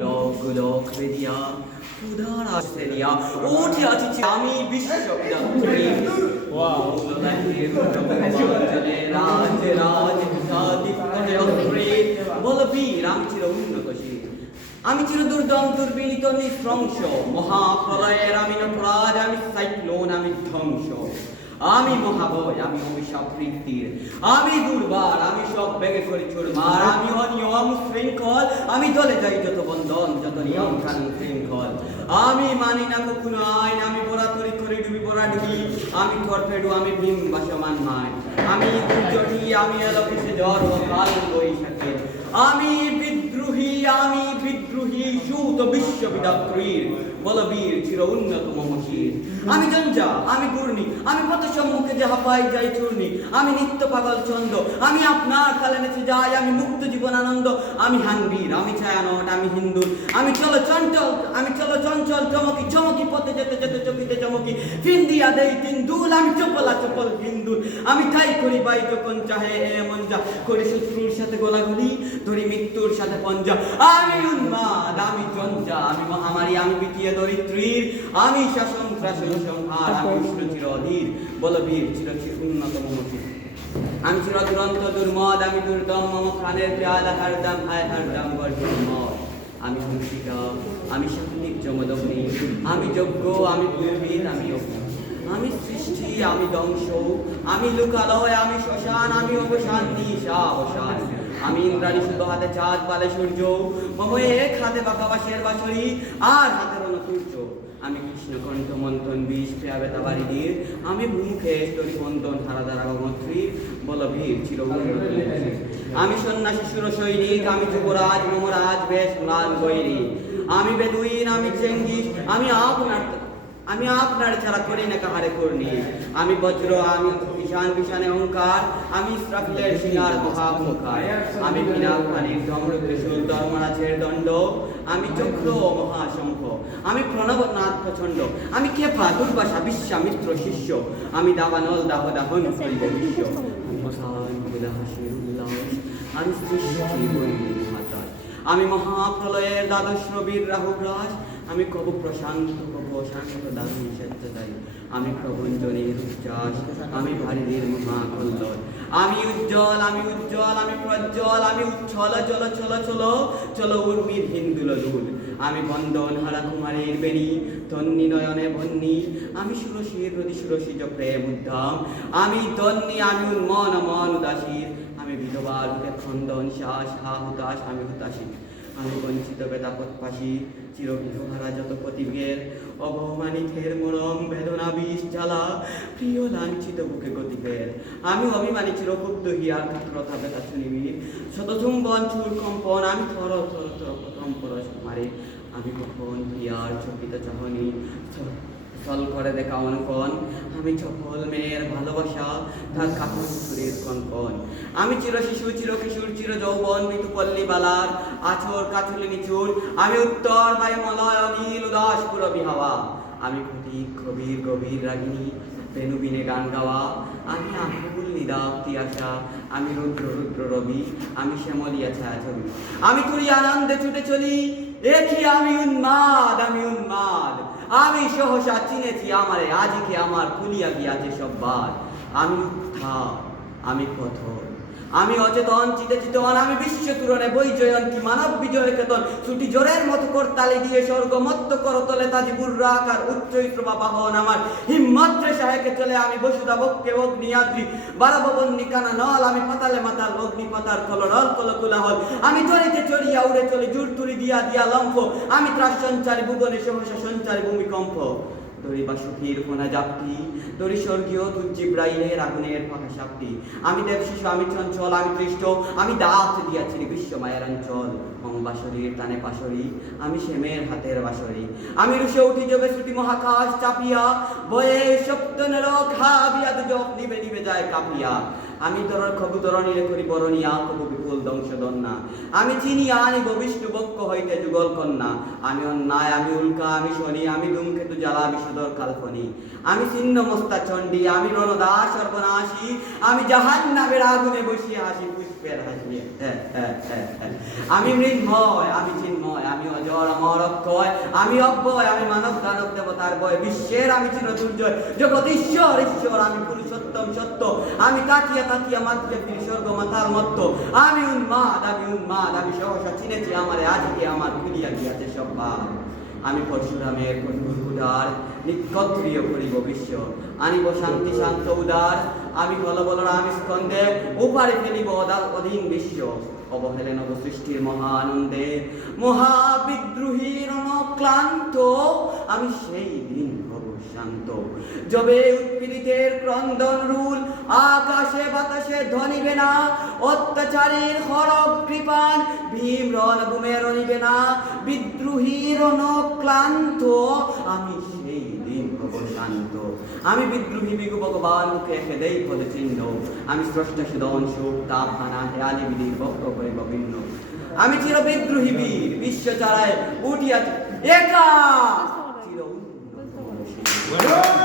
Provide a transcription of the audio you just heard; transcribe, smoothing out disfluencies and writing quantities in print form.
লোক বেদিয়া উদার আসেনিয়া ওঠে আছি আমি বিশ্ববিদ্যালয় রাজ রাজ বলবীর আমি চির উন্নতশীল আমি চির দুর্দম দুর্বিনীত নিঃধ্বংস মহাপ্রলয়ের আমি নটরাজ আমি সাইক্লোন আমি ধ্বংস আমি মহাবয় আমি অভিশাপ বৃত্তির আমি দুর্বার আমি সব ভেঙে করি চুরমার আমি অনিয়ম শৃঙ্খল আমি দলে যাই যত বন্ধন যত নিয়ম কানুন শৃঙ্খল আমি মানি না কখনো আইন আমি বরাতরি করে ডুবি বরা ডুবি আমি টর্পেডো আমি ভীম বাসমান মায় আমি দুর্জটি আমি এলোকেশে জ্বর ও কাল বৈশাখে আমি বিদ্রোহী সুত বিশ্ববিদ্যাত্রীর বলবীর চির উন্নত মমশীর আমি জঞ্জা আমি পূর্ণি আমি পথ সম্মুখে যাহা পাই যাই চূর্ণি আমি নিত্য পাগল চন্দ আমি আপনার কালে নেচে যাই আমি মুক্ত জীবন আনন্দ আমি হানবীর আমি ছায়ানট আমি হিন্দু আমি চলো চঞ্চল চমকি চমকি পথে যেতে যেতে চকিতে চমকি ফিন দিয়া দেই তিন দুল আমি চপল হিন্দুল আমি তাই করি বাই যখন চাহে এমন যা করি শত্রুর সাথে গোলাগুলি ধরি মৃত্যুর সাথে পঞ্জা আমি উন্মাদ আমি জঞ্জা আমি মহামারী আমি বিকিয়ে দরিদ্রীর আমি শাসন ত্রাসন সংহার আমি কৃষ্ণ চির অধীর বলবীর চির উন্নত মমশীর আমি চির দুরন্ত দুর্মদ আমি দুর্দম মম খানের পেয়ালা হারদাম হায় হারদাম গর্জন মদ আমি হংসিকা আমি সাত্বিক যমদগ্নি আমি যজ্ঞ আমি পুরোহিত আমি অগ্নি আমি সৃষ্টি আমি ধ্বংস আমি লোকালয় আমি শ্মশান আমি অবসান নিশা অবসান আমি ইন্দ্রাণী শুদ্ধ হাতে চাঁদ পালে সূর্য মম এক হাতে বাঁকাবাসের বাঁশরি আর হাতে রণসূর্য আমি কৃষ্ণকণ্ঠ মন্থন বিষ প্রিয়াবেতা বাড়িদের আমি মুখে তরি বন্ধন হারাধারা গমত্রী বলবীর চির আমি সন্ন্যাসী সুর সৈনিক আমি যুবরাজ মমরাজ বেশ ম্লান গৈরিক আমি বেদুইন আমি চেঙ্গিস আমি আপনার ছাড়া করি না কাহারে করনি আমি বজ্র আমি বিশানে অহংকার আমি ইসরাফিলের সিংহার মহামুখার আমি পিনাকালীর ধর্মত্রিশূল ধর্মরাজের দণ্ড আমি চক্র মহাশঙ্খ আমি প্রণবনাথ প্রচণ্ড আমি কেফা দুর্বাসা বিশ্বামিত্র শিষ্য আমি দাবানল দাহদাহন করিব বিশ্ব আমি সৃষ্টি মাতা আমি মহাপ্রলয়ের দ্বাদশ রবির রাহুগ্রাস আমি কব প্রশান্ত শান্ত দাসী স্বেচ্ছাচারী আমি প্রভঞ্জনের উচ্ছ্বাস আমি ভারীদের মহাকল্লর আমি উজ্জ্বল আমি প্রজ্জ্বল আমি উচ্ছল চলো উর্মির হিন্দুল দুল আমি বন্দন হারা কুমারের বেণী তন্নি নয়নে বন্নি আমি সুরসীর হৃদি সুরসিজ প্রেম উদ্ধাম আমি তন্নি আমি উন্মন মন উদাসীর আমি বিধবার খন্দন শ্বাস হা হুতাশ আমি হুতাশী আমি বঞ্চিত বেদাপত পাশি চিরবিহারা যত প্রতিবের অবমানিতের মরম বেদনা বিষ জ্বালা প্রিয় লাঞ্ছিত বুকে গতিবের আমি অভিমানী চিরক্ষুব্ধ হিয়ার কাতরতা বেতা শুনিবির শতচুম্বন চুর কম্পন আমি থর প্রথম পরশ মারে আমি কখন হিয়ার চকিত চাহনি ফল করে দেখা অনুকন আমি চপল মেয়ের ভালোবাসা তার কাপড় শরীর কনকন আমি চির শিশু চির কিশোর চির যৌবন ঋতুপল্লী বালার আছর কাছুলি নিচুর আমি উত্তর বায়ুমলয় নীল উদাস পুরবী হাওয়া আমি প্রতীক গভীর রাগিনী বেনুবিনে গান গাওয়া আমি আকুল নিদাপ্তি আশা আমি রুদ্র রবি আমি শ্যামলিয়া ছায়াছবি আমি তুই আনন্দে ছুটে চলি দেখি আমি উন্মাদ আমি সহসা চিনেছি আমারে আজিকে আমার কুলিয়া গিয়াছে সব বার আমি উত্থাপ আমি কথর আমি অচেতন চিতন আমি বিশ্ব তুরণে বৈজয়ন কি মানব বিজয় কেতন ছুটি জোরের মতো করতালি দিয়ে স্বর্গমত্ত করতলে তাজি বুর্রাকার উচ্চৈত্র বাহন আমার হিম্মত্রে সাহেকে চলে আমি বসুদা বক্কে অগ্নিয়াদ্রি বারভবন নিকানা নল আমি পাতালে মাতাল অগ্নিপতার কলরল কলকুলাহল আমি জড়িতে চড়িয়া উড়ে চলে জুড়তুরি দিয়া লম্ফ আমি ত্রাস সঞ্চারী ভুবনে সহসা সঞ্চারী ভূমিকম্প দড়ি বা সুখীর ফোনা জাপটি দড়ি স্বর্গীয় দুর্জিব্রাইলের আগুনের ফাঁকা সাপটি আমি দেব শিশু আমি চঞ্চল আমি তৃষ্ট আমি দাঁত দিয়াছি বিশ্ব মায়ের অঞ্চল মমবাসরীর টানে পাশরি আমি শ্যামের হাতের বাসরি আমি রুষে উঠি যোগে শ্রুতি মহাকাশ চাপিয়া বয়ে সপ্তনের খাবিয়া দুজক নিবে যায় কাঁপিয়া আমি ধরার কবুতর নিলে করি বরণিয়া কবু বিপুল দংশদন্না আমি চিনিয়া আনিব বিষ্ণু বক্ষ হইতে যুগল কন্যা আমি অন্যায় আমি উল্কা আমি শনি আমি ধূমকেতু জ্বালা বিষধর কাল্পনি আমি ছিন্ন মস্তা চণ্ডী আমি রণদাস সর্বনাশী আমি জাহান্নামের আগুনে বসিয়ে হাসি পুষ্পের হাসি আমি মৃন্ময় আমি চিন্ময় আমি অজয় ঈশ্বর আমার অক্ষয়, আমি অব্যয়, আমি মানব দানব দেবতার বয়, বিশ্বের আমি চির দুর্জয়, জগৎ ঈশ্বর ঈশ্বর, আমি পুরুষোত্তম সত্য, আমি কাটিয়া কাটিয়া মাত্রে ফিরি স্বর্গ মাতার মত্ত, আমি উন্মাদ, আমি সহসা চিনেছি আমারে, আজকে আমার ফিরিয়া গিয়াছে সব ভাব। আমি পরশুরামের কঠোর উদার, নিক্ষত্রিয় করিব বিশ্ব, আনিব শান্তি শান্ত উদার, আমি হল বলরাম স্কন্দে, উপারে ফেলিব অধীন বিশ্ব, অবহেলে নব সৃষ্টির মহানন্দে, মহাবিদ্রোহীর অনক্লান্ত, আমি সেই দিন হব শান্ত, যবে উৎপীড়িতের ক্রন্দন রুল আকাশে বাতাসে ধ্বনিবে না, অত্যাচারীর খড়গ কৃপান ভীম রণভূমের রণিবে না, বিদ্রোহীর অনক্লান্ত, আমি সেই দিন হব শান্ত, আমি বিদ্রোহী বিগু ভগবান মুখে খেদেই পদে চিহ্ন, আমি স্রষ্টা সুদন সুখ তাপ হানা হেয়ালি বিধির বক্র করে বিভিন্ন, আমি চির বিদ্রোহী বীর বিশ্ব চালায় উঠিয়া একা চির